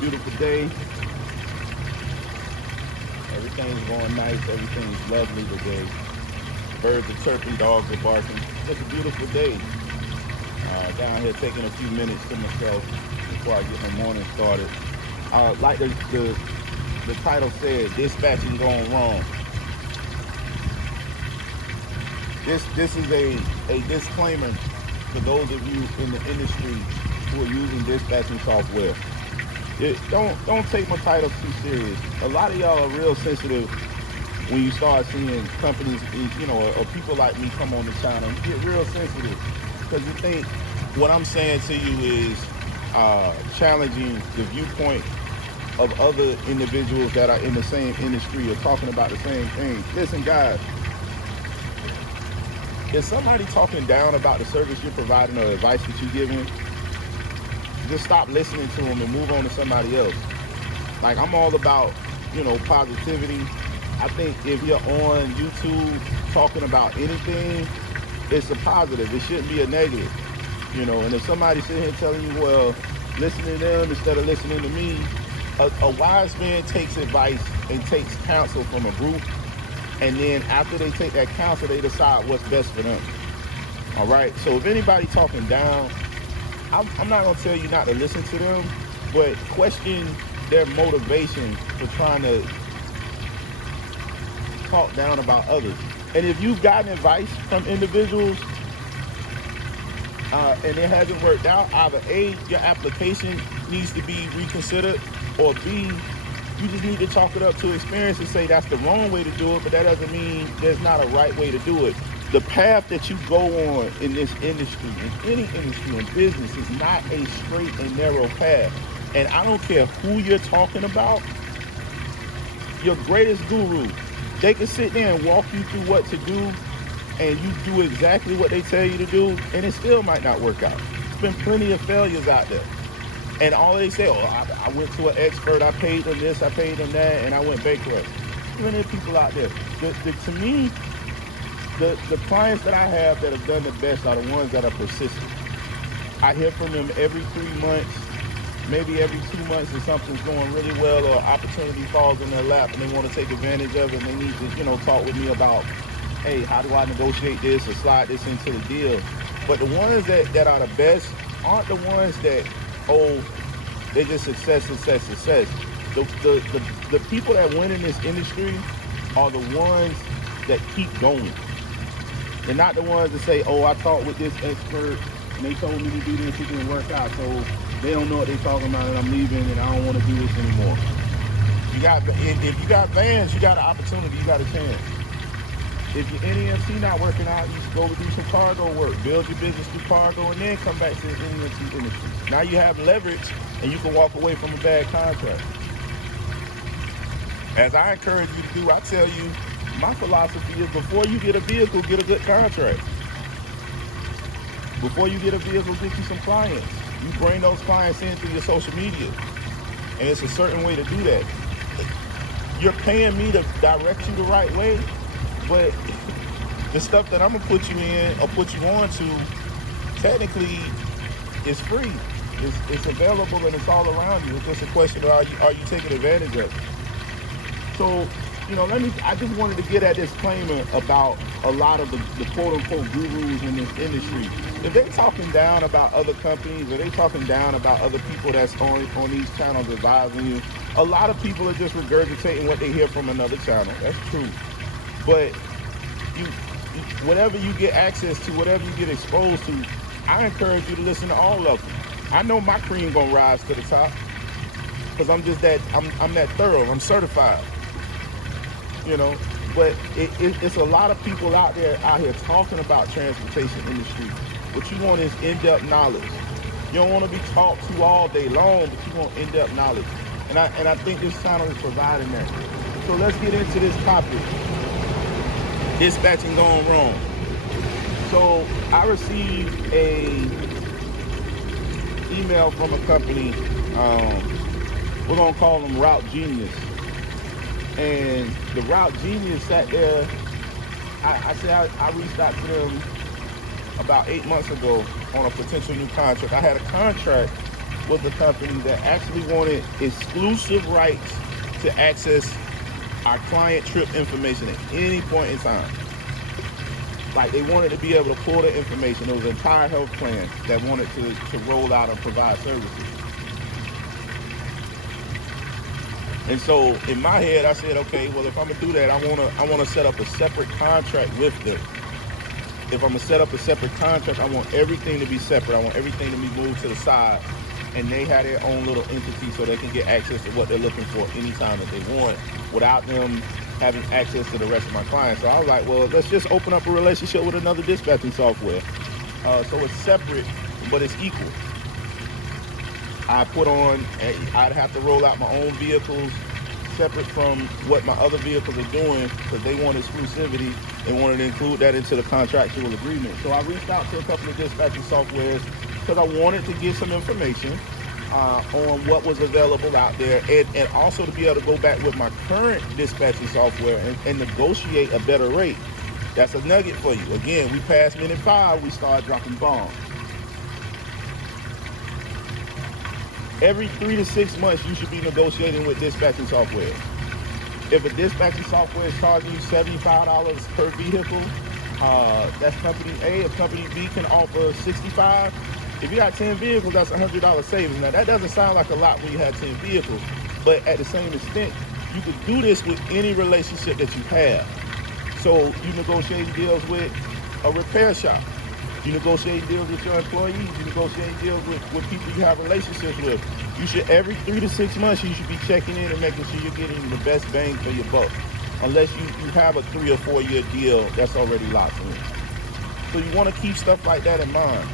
beautiful day. Everything's going nice. Everything's lovely today. Birds are chirping, dogs are barking. It's a beautiful day. Down here taking a few minutes to myself before I get my morning started. Like the title said, dispatching going wrong. This is a disclaimer for those of you in the industry who are using dispatching software. Don't take my title too serious. A lot of y'all are real sensitive when you start seeing companies, or people like me come on the channel. You get real sensitive because you think what I'm saying to you is challenging the viewpoint of other individuals that are in the same industry or talking about the same thing. Listen, guys, if somebody talking down about the service you're providing or advice that you're giving, just stop listening to them and move on to somebody else. Like, I'm all about, positivity. I think if you're on YouTube talking about anything, it's a positive. It shouldn't be a negative. And if somebody's sitting here telling you, well, listen to them instead of listening to me, a wise man takes advice and takes counsel from a group, and then after they take that counsel, they decide what's best for them. All right? So if anybody talking down, I'm not going to tell you not to listen to them, but question their motivation for trying to talk down about others. And if you've gotten advice from individuals and it hasn't worked out, either A, your application needs to be reconsidered, or B, you just need to chalk it up to experience and say that's the wrong way to do it, but that doesn't mean there's not a right way to do it. The path that you go on in this industry, in any industry, in business, is not a straight and narrow path. And I don't care who you're talking about, your greatest guru, they can sit there and walk you through what to do, and you do exactly what they tell you to do, and it still might not work out. There's been plenty of failures out there. And all they say, I went to an expert, I paid them this, I paid them that, and I went bankrupt. Plenty of people out there. To me, the clients that I have that have done the best are the ones that are persistent. I hear from them every 3 months, maybe every 2 months, if something's going really well or opportunity falls in their lap and they want to take advantage of it, and they need to, talk with me about, hey, how do I negotiate this or slide this into the deal? But the ones that are the best aren't the ones that, they just success. The people that win in this industry are the ones that keep going. They're not the ones that say, I talked with this expert and they told me to do this, it didn't work out, so they don't know what they're talking about and I'm leaving and I don't want to do this anymore. If you got vans, you got an opportunity, you got a chance. If your NEMT not working out, you should go do some cargo work, build your business through cargo, and then come back to the NEMT industry. Now you have leverage, and you can walk away from a bad contract. As I encourage you to do, I tell you, my philosophy is before you get a vehicle, get a good contract. Before you get a vehicle, get you some clients. You bring those clients in through your social media, and it's a certain way to do that. You're paying me to direct you the right way, but the stuff that I'm gonna put you in or put you on to, technically, is free. It's available and it's all around you. It's just a question of are you taking advantage of it? So, I just wanted to get at this disclaimer about a lot of the quote unquote gurus in this industry. If they're talking down about other companies or they talking down about other people that's on these channels advising you, a lot of people are just regurgitating what they hear from another channel. That's true. But whatever you get access to, whatever you get exposed to, I encourage you to listen to all of them. I know my cream gonna rise to the top because I'm that thorough. I'm certified. But it's a lot of people out here talking about transportation industry. What you want is in-depth knowledge. You don't want to be talked to all day long, but you want in-depth knowledge. And I think this channel is providing that. So let's get into this topic. Dispatching going wrong. So I received a email from a company, we're gonna call them Route Genius. And the Route Genius sat there, I reached out to them about 8 months ago on a potential new contract. I had a contract was a company that actually wanted exclusive rights to access our client trip information at any point in time. Like, they wanted to be able to pull the information. It was an entire health plan that wanted to roll out and provide services. And so in my head, I said, okay, well, if I'm gonna do that, I wanna set up a separate contract with them. If I'm gonna set up a separate contract, I want everything to be separate. I want everything to be moved to the side, and they have their own little entity so they can get access to what they're looking for anytime that they want, without them having access to the rest of my clients. So I was like, well, let's just open up a relationship with another dispatching software. So it's separate, but it's equal. I put on, I'd have to roll out my own vehicles separate from what my other vehicles are doing, because they want exclusivity. They wanted to include that into the contractual agreement. So I reached out to a couple of dispatching softwares because I wanted to get some information on what was available out there, and also to be able to go back with my current dispatching software and negotiate a better rate. That's a nugget for you. Again, we passed minute 5, we started dropping bombs. Every 3 to 6 months, you should be negotiating with dispatching software. If a dispatching software is charging you $75 per vehicle, that's company A. If company B can offer $65, if you got 10 vehicles, that's $100 savings. Now, that doesn't sound like a lot when you have 10 vehicles, but at the same extent, you could do this with any relationship that you have. So you negotiate deals with a repair shop. You negotiate deals with your employees. You negotiate deals with people you have relationships with. You should, every 3 to 6 months, you should be checking in and making sure you're getting the best bang for your buck, unless you have a 3 or 4 year deal that's already locked in. So you want to keep stuff like that in mind.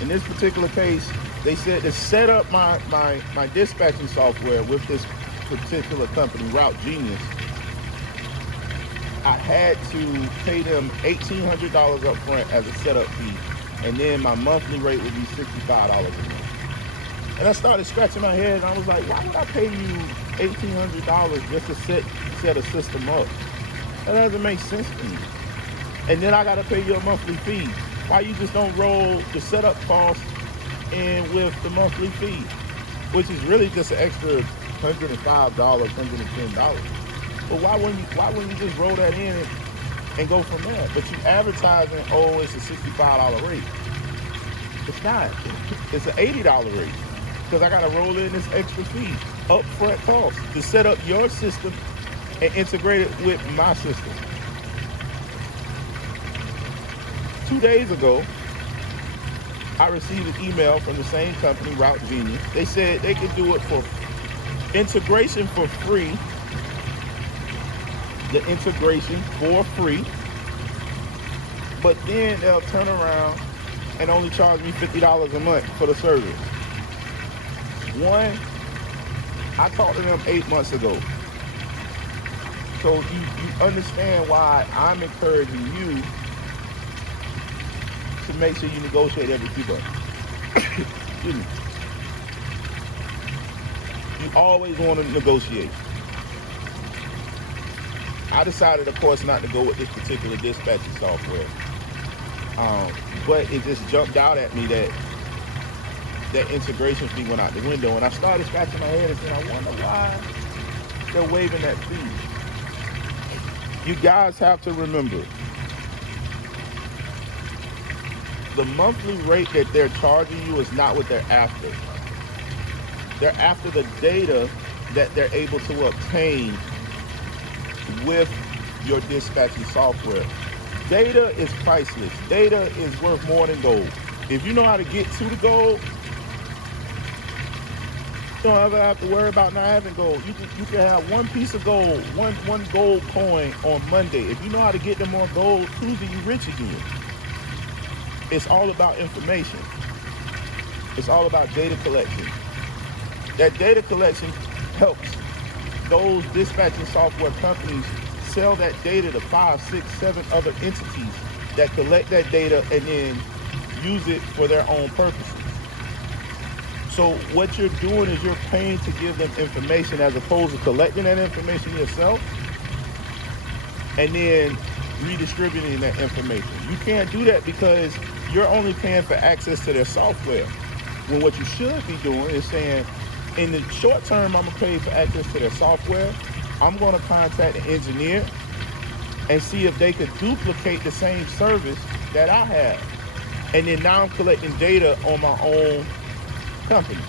In this particular case, they said to set up my dispatching software with this particular company, Route Genius, I had to pay them $1,800 up front as a setup fee, and then my monthly rate would be $65 a month. And I started scratching my head, and I was like, why would I pay you $1,800 just to set a system up? That doesn't make sense to me. And then I got to pay you a monthly fee. Why you just don't roll the setup cost in with the monthly fee, which is really just an extra $105, $110. But why wouldn't you just roll that in and go from there? But you advertising, oh, it's a $65 rate. It's not. It's an $80 rate, because I got to roll in this extra fee, upfront cost, to set up your system and integrate it with my system. 2 days ago, I received an email from the same company, Route Genius. They said they could do it for integration for free. The integration for free, but then they'll turn around and only charge me $50 a month for the service. One, I talked to them 8 months ago. So you understand why I'm encouraging you to make sure you negotiate every few bucks. Excuse me. You always want to negotiate. I decided, of course, not to go with this particular dispatching software. But it just jumped out at me that integration fee went out the window. And I started scratching my head and saying, I wonder why they're waiving that fee. You guys have to remember, the monthly rate that they're charging you is not what they're after. They're after the data that they're able to obtain with your dispatching software. Data is priceless. Data is worth more than gold. If you know how to get to the gold, you don't ever have to worry about not having gold. You can have one piece of gold, one gold coin on Monday. If you know how to get them on gold, Tuesday you rich again. It's all about information. It's all about data collection. That data collection helps those dispatching software companies sell that data to 5, 6, 7 other entities that collect that data and then use it for their own purposes. So what you're doing is you're paying to give them information as opposed to collecting that information yourself and then redistributing that information. You can't do that because you're only paying for access to their software. When what you should be doing is saying, in the short term, I'm gonna pay for access to their software. I'm gonna contact an engineer and see if they could duplicate the same service that I have. And then now I'm collecting data on my own company.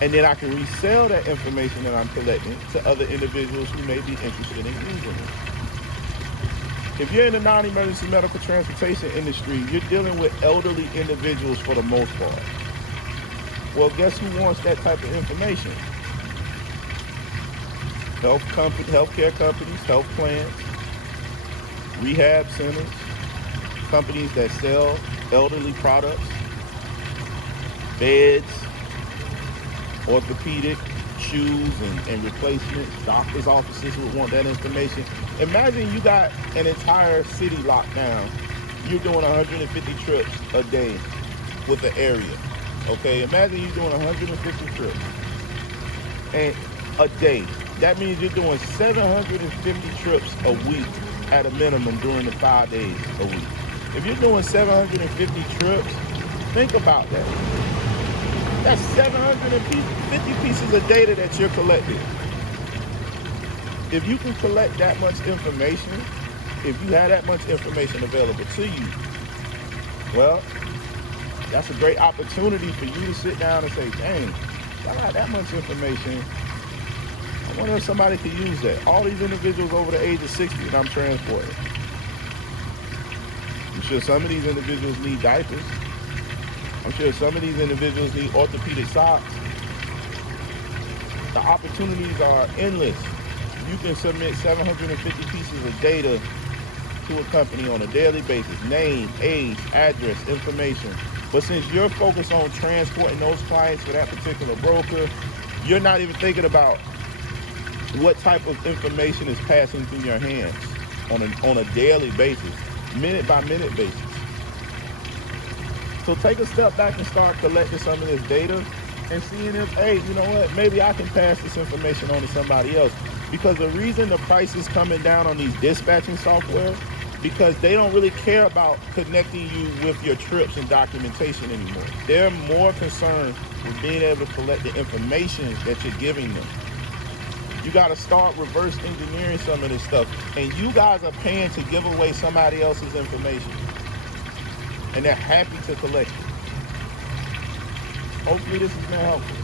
And then I can resell that information that I'm collecting to other individuals who may be interested in using it. If you're in the non-emergency medical transportation industry, you're dealing with elderly individuals for the most part. Well, guess who wants that type of information? Healthcare companies, health plans, rehab centers, companies that sell elderly products, beds, orthopedic shoes and replacements. Doctors' offices would want that information. Imagine you got an entire city locked down. You're doing 150 trips a day with the area. Okay, imagine you're doing 150 trips and a day. That means you're doing 750 trips a week at a minimum during the 5 days a week. If you're doing 750 trips, think about that. That's 750 pieces of data that you're collecting. If you can collect that much information, if you have that much information available to you, well, that's a great opportunity for you to sit down and say, dang, I got that much information. I wonder if somebody could use that. All these individuals over the age of 60 that I'm transporting. I'm sure some of these individuals need diapers. I'm sure some of these individuals need orthopedic socks. The opportunities are endless. You can submit 750 pieces of data to a company on a daily basis. Name, age, address, information. But since you're focused on transporting those clients for that particular broker, you're not even thinking about what type of information is passing through your hands on a daily basis, minute by minute basis. So take a step back and start collecting some of this data and seeing if, hey, you know what, maybe I can pass this information on to somebody else. Because the reason the price is coming down on these dispatching software, because they don't really care about connecting you with your trips and documentation anymore. They're more concerned with being able to collect the information that you're giving them. You got to start reverse engineering some of this stuff. And you guys are paying to give away somebody else's information. And they're happy to collect it. Hopefully this has been helpful.